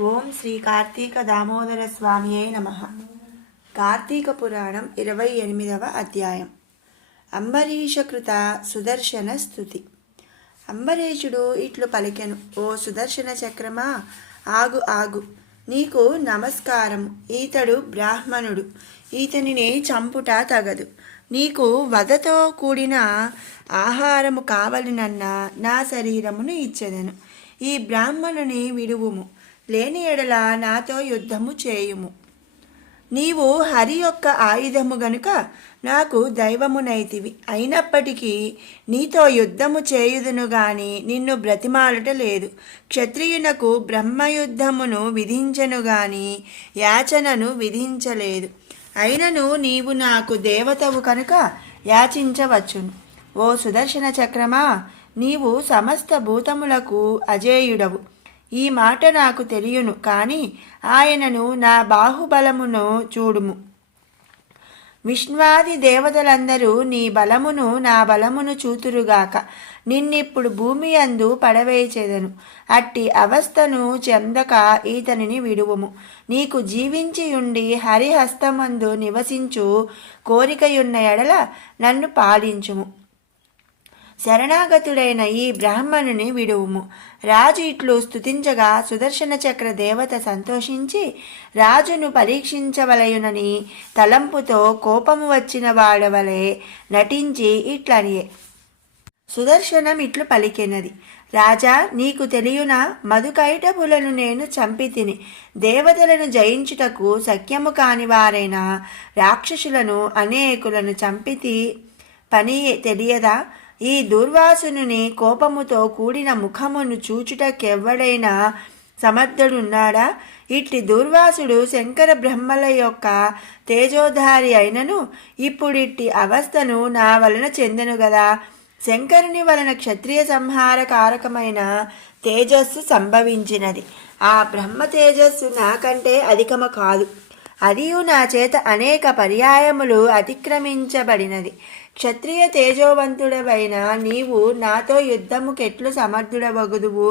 ఓం శ్రీ కార్తీక దామోదర స్వామియే నమః. కార్తీక పురాణం 28వ అధ్యాయం. అంబరీషకృత సుదర్శన స్తుతి. అంబరీషుడు ఇట్లు పలికెను: ఓ సుదర్శన చక్రమా, ఆగు ఆగు, నీకు నమస్కారము. ఈతడు బ్రాహ్మణుడు, ఈతనిని చంపుట తగదు. నీకు వధతో కూడిన ఆహారము కావలనన్నా నా శరీరమును ఇచ్చెదను. ఈ బ్రాహ్మణుని విడువుము, లేని ఎడల నాతో యుద్ధము చేయుము. నీవు హరి యొక్క ఆయుధము గనుక నాకు దైవమునైతివి. అయినప్పటికీ నీతో యుద్ధము చేయుదును గాని నిన్ను బ్రతిమాలుట లేదు. క్షత్రియునకు బ్రహ్మయుద్ధమును విధించను గాని యాచనను విధించలేదు. అయినను నీవు నాకు దేవతవు కనుక యాచించవచ్చును. ఓ సుదర్శన చక్రమా, నీవు సమస్త భూతములకు అజేయుడవు. ఈ మాట నాకు తెలియను, కానీ ఆయనను నా బాహుబలమును చూడుము. విష్ణువాది దేవతలందరూ నీ బలమును నా బలమును చూతురుగాక. నిన్నిప్పుడు భూమి యందు పడవేచెదను. అట్టి అవస్థను చెందక ఈతనిని విడువుము. నీకు జీవించియుండి హరిహస్తమందు నివసించు కోరికయున్న ఎడల నన్ను పాలించుము. శరణాగతుడైన ఈ బ్రాహ్మణుని విడువుము. రాజు ఇట్లు స్తుతించగా సుదర్శన చక్ర దేవత సంతోషించి రాజును పరీక్షించవలయునని తలంపుతో కోపము వచ్చిన వాడవలే నటించి ఇట్లనియే. సుదర్శనం ఇట్లు పలికెనది: రాజా, నీకు తెలియునా, మధుకైటపులను నేను చంపితిని. దేవతలను జయించుటకు సఖ్యము కాని వారైన రాక్షసులను అనేకులను చంపితి పని తెలియదా? ఈ దుర్వాసుని కోపముతో కూడిన ముఖమును చూచుటకెవ్వడైనా సమర్థుడున్నాడా? ఇట్టి దుర్వాసుడు శంకర బ్రహ్మల యొక్క తేజోధారి అయినను ఇప్పుడిట్టి అవస్థను నా వలన చెందెను గదా. శంకరుని వలన క్షత్రియ సంహార కారకమైన తేజస్సు సంభవించినది. ఆ బ్రహ్మ తేజస్సు నాకంటే అధికము కాదు. అదియు నా చేత అనేక పర్యాయములు అతిక్రమించబడినది. క్షత్రియ తేజోవంతుడవైన నీవు నాతో యుద్ధముకెట్లు సమర్థుడవగుదువు?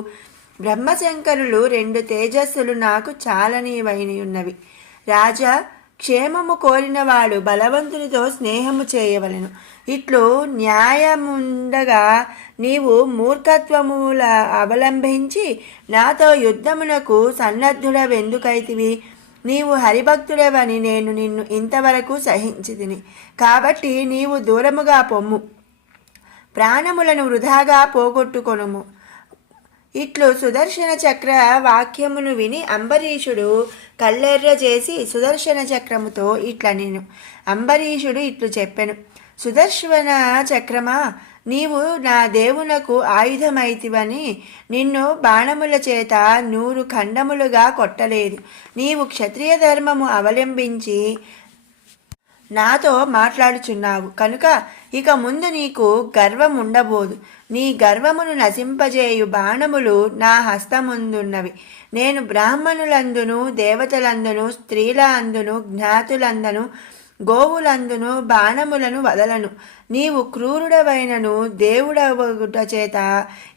బ్రహ్మశంకరులు 2 తేజస్సులు నాకు చాలనివైనయున్నవి. రాజా, క్షేమము కోరినవాడు బలవంతునితో స్నేహము చేయవలెను. ఇట్లు న్యాయముండగా నీవు మూర్ఖత్వముల అవలంబించి నాతో యుద్ధమునకు సన్నద్ధుడవెందుకైతివి? నీవు హరిభక్తుడవని నేను నిన్ను ఇంతవరకు సహించితిని. కాబట్టి నీవు దూరముగా పొమ్ము, ప్రాణములను వృధాగా పోగొట్టుకొనుము. ఇట్లు సుదర్శన చక్ర వాక్యమును విని అంబరీషుడు కళ్ళెర్ర చేసి సుదర్శన చక్రముతో ఇట్లనెను. అంబరీషుడు ఇట్లు చెప్పెను: సుదర్శన చక్రమా, నీవు నా దేవునకు ఆయుధమైతివని నిన్ను బాణముల చేత 100 ఖండములుగా కొట్టలేదు. నీవు క్షత్రియ ధర్మము అవలంబించి నాతో మాట్లాడుచున్నావు కనుక ఇక ముందు నీకు గర్వం ఉండబోదు. నీ గర్వమును నశింపజేయు బాణములు నా హస్తముందున్నవి. నేను బ్రాహ్మణులందును దేవతలందును స్త్రీల అందును జ్ఞాతులందను గోవులందును బాణములను వదలను. నీవు క్రూరుడవైనను దేవుడవగుట చేత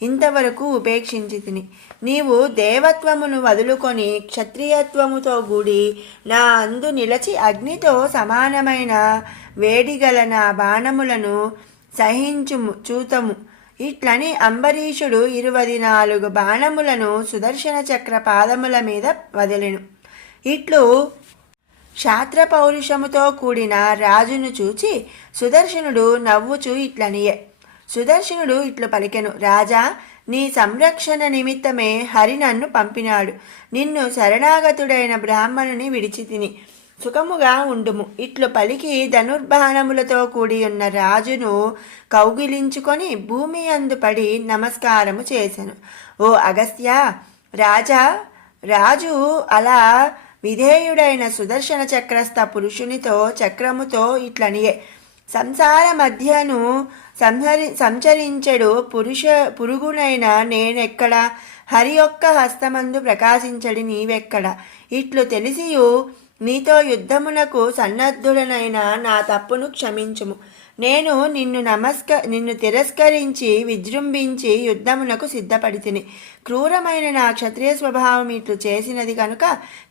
ఇంతవరకు ఉపేక్షించితిని. నీవు దేవత్వమును వదులుకొని క్షత్రియత్వముతో కూడి నా అందు నిలచి అగ్నితో సమానమైన వేడిగల నా బాణములను సహించుము చూతము. ఇట్లని అంబరీషుడు 24 బాణములను సుదర్శన చక్ర పాదముల మీద వదిలెను. ఇట్లు శాస్త్ర పౌరుషముతో కూడిన రాజును చూచి సుదర్శనుడు నవ్వుచూ ఇట్లనియే. సుదర్శనుడు ఇట్లు పలికెను: రాజా, నీ సంరక్షణ నిమిత్తమే హరి నన్ను పంపినాడు. నిన్ను శరణాగతుడైన బ్రాహ్మణుని విడిచితిని, సుఖముగా ఉండుము. ఇట్లు పలికి ధనుర్బాణములతో కూడి ఉన్న రాజును కౌగిలించుకొని భూమి అందు పడి నమస్కారము చేసెను. ఓ అగస్త్య రాజు అలా విధేయుడైన సుదర్శన చక్రస్థ పురుషునితో చక్రముతో ఇట్లనియే: సంసార మధ్యను సంచరించెడు పురుగునైన నేనెక్కడ? హరి యొక్క హస్తమందు ప్రకాశించడి నీవెక్కడ? ఇట్లు తెలిసియు నీతో యుద్ధమునకు సన్నద్ధుడనైన నా తప్పును క్షమించుము. నేను నిన్ను తిరస్కరించి విజృంభించి యుద్ధమునకు సిద్ధపడితిని. క్రూరమైన నా క్షత్రియ స్వభావం ఇట్లు చేసినది కనుక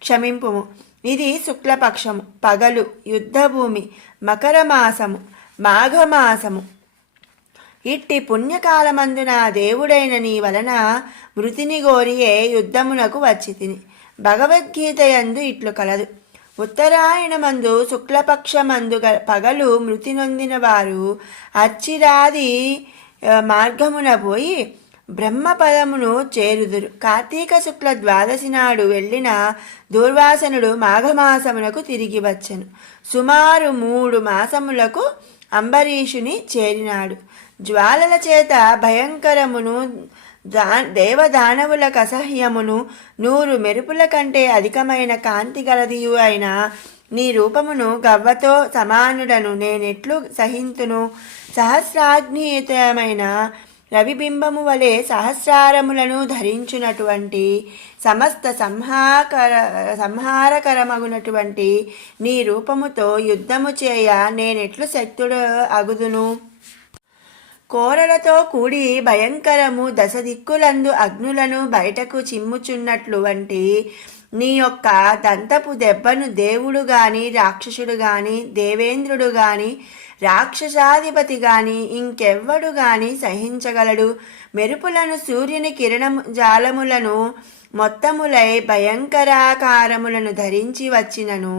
క్షమింపుము. ఇది శుక్లపక్షము, పగలు, యుద్ధభూమి, మకరమాసము, మాఘమాసము. ఇట్టి పుణ్యకాలమందున దేవుడైన నీ వలన మృతిని గోరియే యుద్ధమునకు వచ్చి తిని. భగవద్గీత యందు ఇట్లు కలదు. ఉత్తరాయణమందు శుక్లపక్షమందు పగలు మృతి నొందిన వారు అచ్చిరాది మార్గమున పోయి బ్రహ్మపదమును చేరుదురు. కార్తీక శుక్ల ద్వాదశి నాడు వెళ్ళిన దూర్వాసనుడు మాఘమాసమునకు తిరిగి వచ్చెను. సుమారు 3 మాసములకు అంబరీషుని చేరినాడు. జ్వాలల చేత భయంకరమును దేవదానవులకు అసహ్యమును 100 మెరుపుల కంటే అధికమైన కాంతి గలదియు అయిన నీ రూపమును గవ్వతో సమానుడను నేనెట్లు సహింతును? సహస్రాగ్నియుతమైన రవిబింబము వలె సహస్రారములను ధరించునటువంటి సమస్త సంహారకరమగునటువంటి నీ రూపముతో యుద్ధము చేయ నేనెట్లు శక్తుడు అగుదును? కోరలతో కూడి భయంకరము 10 దిక్కులందు అగ్నులను బయటకు చిమ్ముచున్నట్లు వంటి నీ యొక్క దంతపు దెబ్బను దేవుడు గాని, రాక్షసుడు గాని, దేవేంద్రుడు గాని, రాక్షసాధిపతి గాని, ఇంకెవ్వడు గాని సహించగలడు? మెరుపులను, సూర్యుని జాలములను మొత్తములై భయంకరాకారములను ధరించి వచ్చినను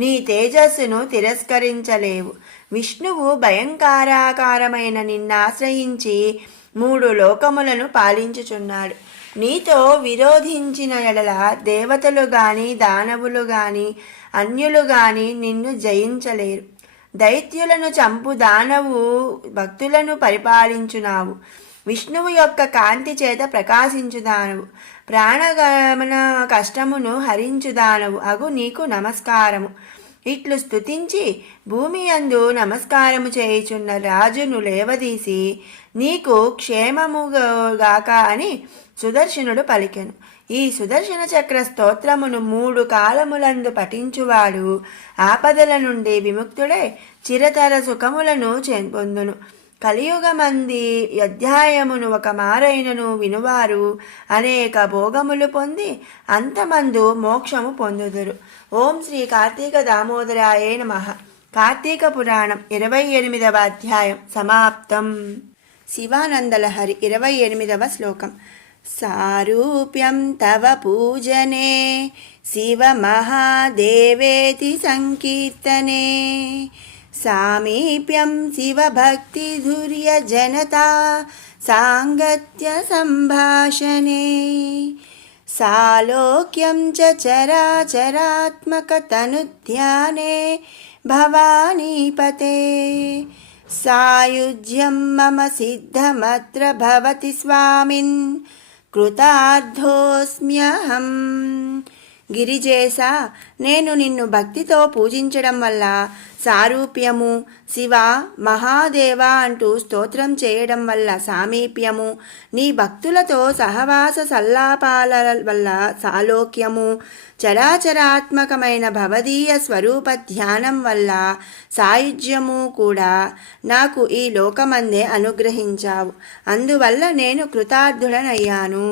నీ తేజస్సును తిరస్కరించలేవు. విష్ణువు భయంకరాకారమైన నిన్నాశ్రయించి 3 లోకములను పాలించుచున్నాడు. నీతో విరోధించిన ఎడల దేవతలు గాని, దానవులు గాని, అన్యులు గాని నిన్ను జయించలేరు. దైత్యులను చంపు దానవు భక్తులను పరిపాలించునావు. విష్ణువు యొక్క కాంతి చేత ప్రకాశించుదానవు. ప్రాణగమన కష్టమును హరించుదానవు అగు నీకు నమస్కారము. ఇట్లు స్తుతించి భూమి యందు నమస్కారము చేయుచున్న రాజును లేవదీసి నీకు క్షేమముగాక అని సుదర్శనుడు పలికెను. ఈ సుదర్శన చక్ర స్తోత్రమును 3 కాలములందు పఠించువాడు ఆపదల నుండి విముక్తుడై చిరతర సుఖములను పొందును. కలియుగమంది అధ్యాయమును 1 మారైనను వినువారు అనేక భోగములు పొంది అంతమందు మోక్షము పొందుదురు. ఓం శ్రీ కార్తీక దామోదరాయే నమః. కార్తీక పురాణం 28వ అధ్యాయం సమాప్తం. శివానందలహరి 28వ శ్లోకం. సారూప్యం తవ పూజనే శివ మహాదేవేతి సంకీర్తనే సామీప్యం శివభక్తిధుర్య జనతా సాంగత్య సంభాషణే సాలోక్యం చ చరాచరాత్మకతనుధ్యానే భవానీపతే సాయుజ్యం మమ సిద్ధమత్ర భవతి స్వామిన్ కృతార్థోస్మ్యహం. గిరిజేశ, నేను నిన్ను భక్తితో పూజించడం వల్ల సారూప్యము, శివ, మహాదేవ అంటూ స్తోత్రం చేయడం వల్ల సామీప్యము, నీ భక్తులతో సహవాస సల్లాపాల వల్ల సాలోక్యము, చరాచరాత్మకమైన భవదీయ స్వరూప ధ్యానం వల్ల సాయుజ్యము కూడా నాకు ఈ లోకమందే అనుగ్రహించావు. అందువల్ల నేను కృతార్థుడనయ్యాను.